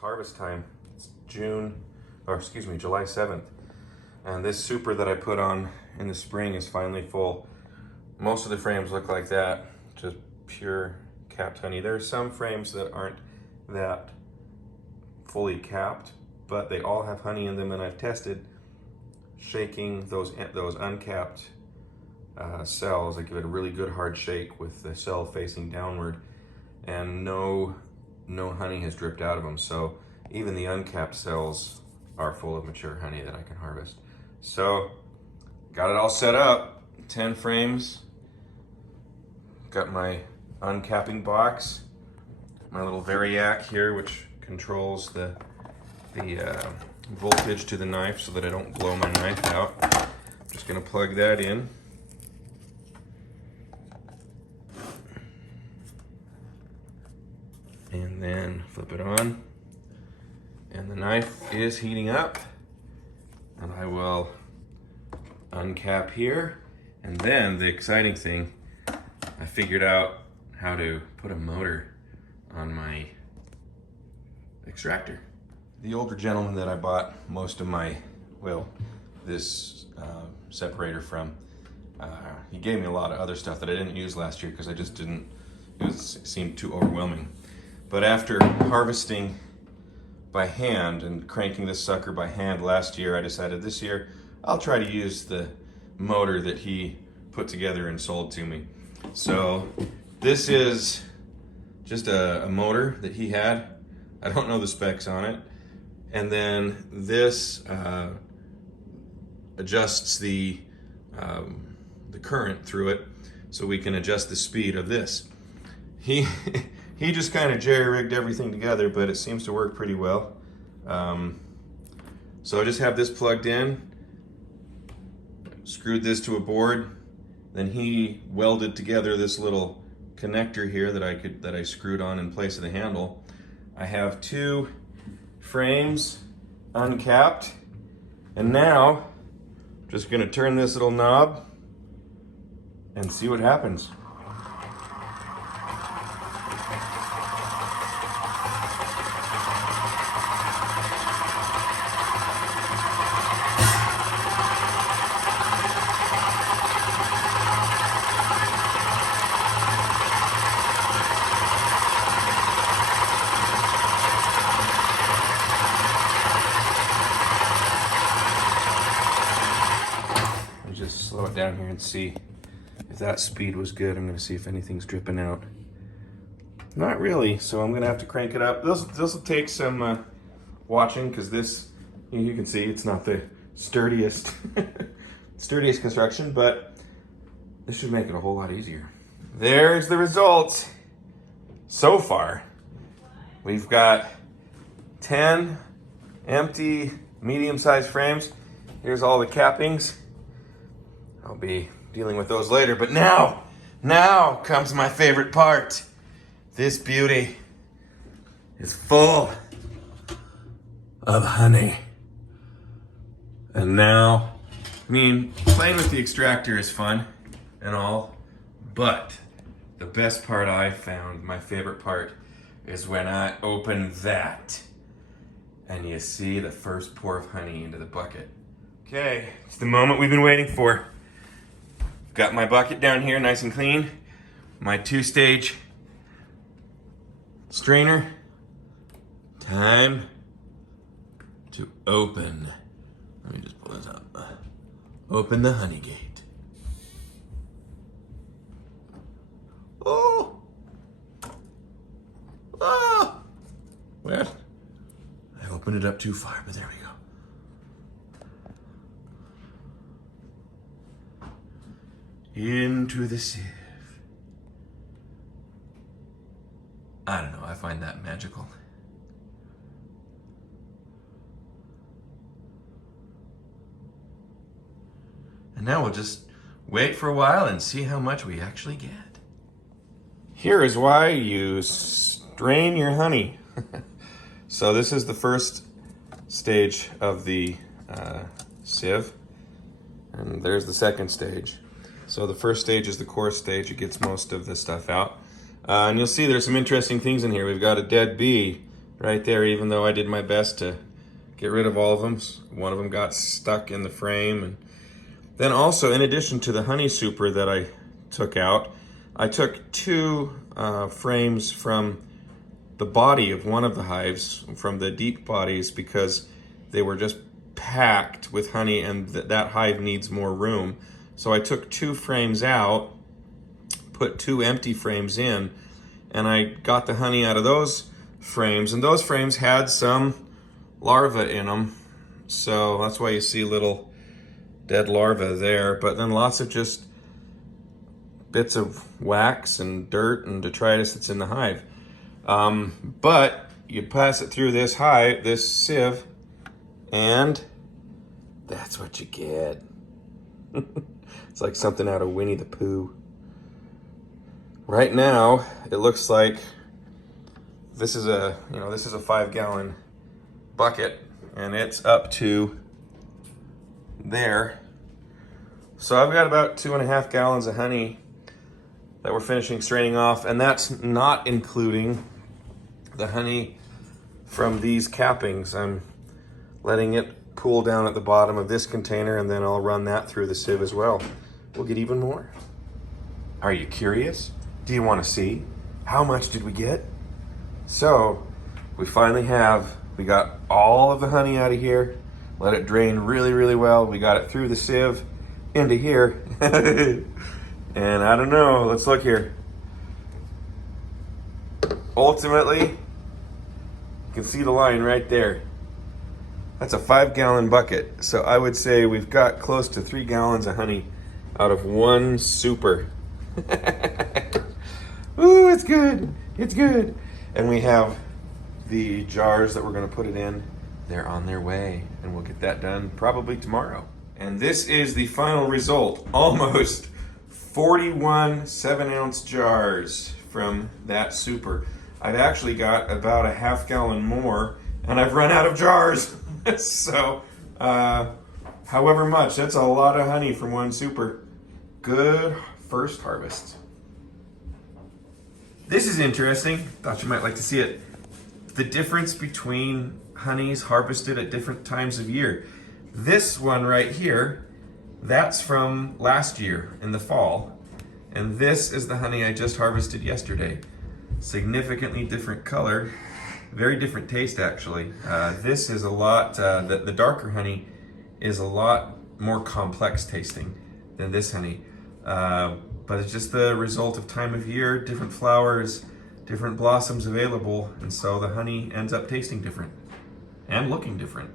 harvest time. It's July 7th. And this super that I put on in the spring is finally full. Most of the frames look like that, just pure capped honey. There are some frames that aren't that fully capped, but they all have honey in them, and I've tested shaking those uncapped cells. I give it a really good hard shake with the cell facing downward, and no honey has dripped out of them. So even the uncapped cells are full of mature honey that I can harvest. So got it all set up, 10 frames. Got my uncapping box, my little variac here, which controls the voltage to the knife so that I don't blow my knife out. I'm just gonna plug that in. And then flip it on. And the knife is heating up. And I will uncap here. And then the exciting thing, I figured out how to put a motor on my extractor. The older gentleman that I bought most of my, this separator from, he gave me a lot of other stuff that I didn't use last year because I just didn't, it seemed too overwhelming. But after harvesting by hand and cranking this sucker by hand last year, I decided this year I'll try to use the motor that he put together and sold to me. So this is just a motor that he had. I don't know the specs on it. And then this adjusts the current through it, so we can adjust the speed of this. He just kind of jerry-rigged everything together, but it seems to work pretty well. So I just have this plugged in, screwed this to a board, then he welded together this little connector here that I screwed on in place of the handle. I have 2 frames uncapped, and now I'm just gonna turn this little knob and see what happens. Just slow it down here and see if that speed was good. I'm gonna see if anything's dripping out. Not really, so I'm gonna have to crank it up. This will take some watching, because this, you can see it's not the sturdiest sturdiest construction, but this should make it a whole lot easier. There's the results so far. We've got 10 empty medium-sized frames. Here's all the cappings. I'll be dealing with those later, but now comes my favorite part. This beauty is full of honey. And now, playing with the extractor is fun and all, but the best part I found, my favorite part, is when I open that and you see the first pour of honey into the bucket. Okay, it's the moment we've been waiting for. Got my bucket down here nice and clean. My 2-stage strainer. Time to open. Let me just pull this up. Open the honey gate. Oh! Oh! Well, I opened it up too far, but there we go. Into the sieve. I don't know, I find that magical. And now we'll just wait for a while and see how much we actually get. Here is why you strain your honey. So this is the first stage of the sieve, and there's the second stage. So the first stage is the coarse stage. It gets most of the stuff out. And you'll see there's some interesting things in here. We've got a dead bee right there, even though I did my best to get rid of all of them. One of them got stuck in the frame. And then also, in addition to the honey super that I took out, I took two frames from the body of one of the hives, from the deep bodies, because they were just packed with honey and that hive needs more room. So I took two frames out, put two empty frames in, and I got the honey out of those frames, and those frames had some larvae in them. So that's why you see little dead larvae there, but then lots of just bits of wax and dirt and detritus that's in the hive. But you pass it through this hive, this sieve, and that's what you get. It's like something out of Winnie the Pooh. Right now, it looks like this is a 5-gallon bucket, and it's up to there. So I've got about 2.5 gallons of honey that we're finishing straining off, and that's not including the honey from these cappings. I'm letting it cool down at the bottom of this container, and then I'll run that through the sieve as well. We'll get even more. Are you curious? Do you want to see? How much did we get? So we got all of the honey out of here, let it drain really, really well. We got it through the sieve into here. And I don't know, let's look here. Ultimately, you can see the line right there. That's a 5-gallon bucket. So I would say we've got close to 3 gallons of honey out of one super. Ooh, it's good, it's good. And we have the jars that we're gonna put it in. They're on their way, and we'll get that done probably tomorrow. And this is the final result. Almost 41 7-ounce jars from that super. I've actually got about a half gallon more, and I've run out of jars. So, however much, that's a lot of honey from one super. Good first harvest. This is interesting. Thought you might like to see it. The difference between honeys harvested at different times of year. This one right here, that's from last year in the fall. And this is the honey I just harvested yesterday. Significantly different color, very different taste actually. This is a lot, the darker honey is a lot more complex tasting than this honey. But it's just the result of time of year, different flowers, different blossoms available, and so the honey ends up tasting different and looking different.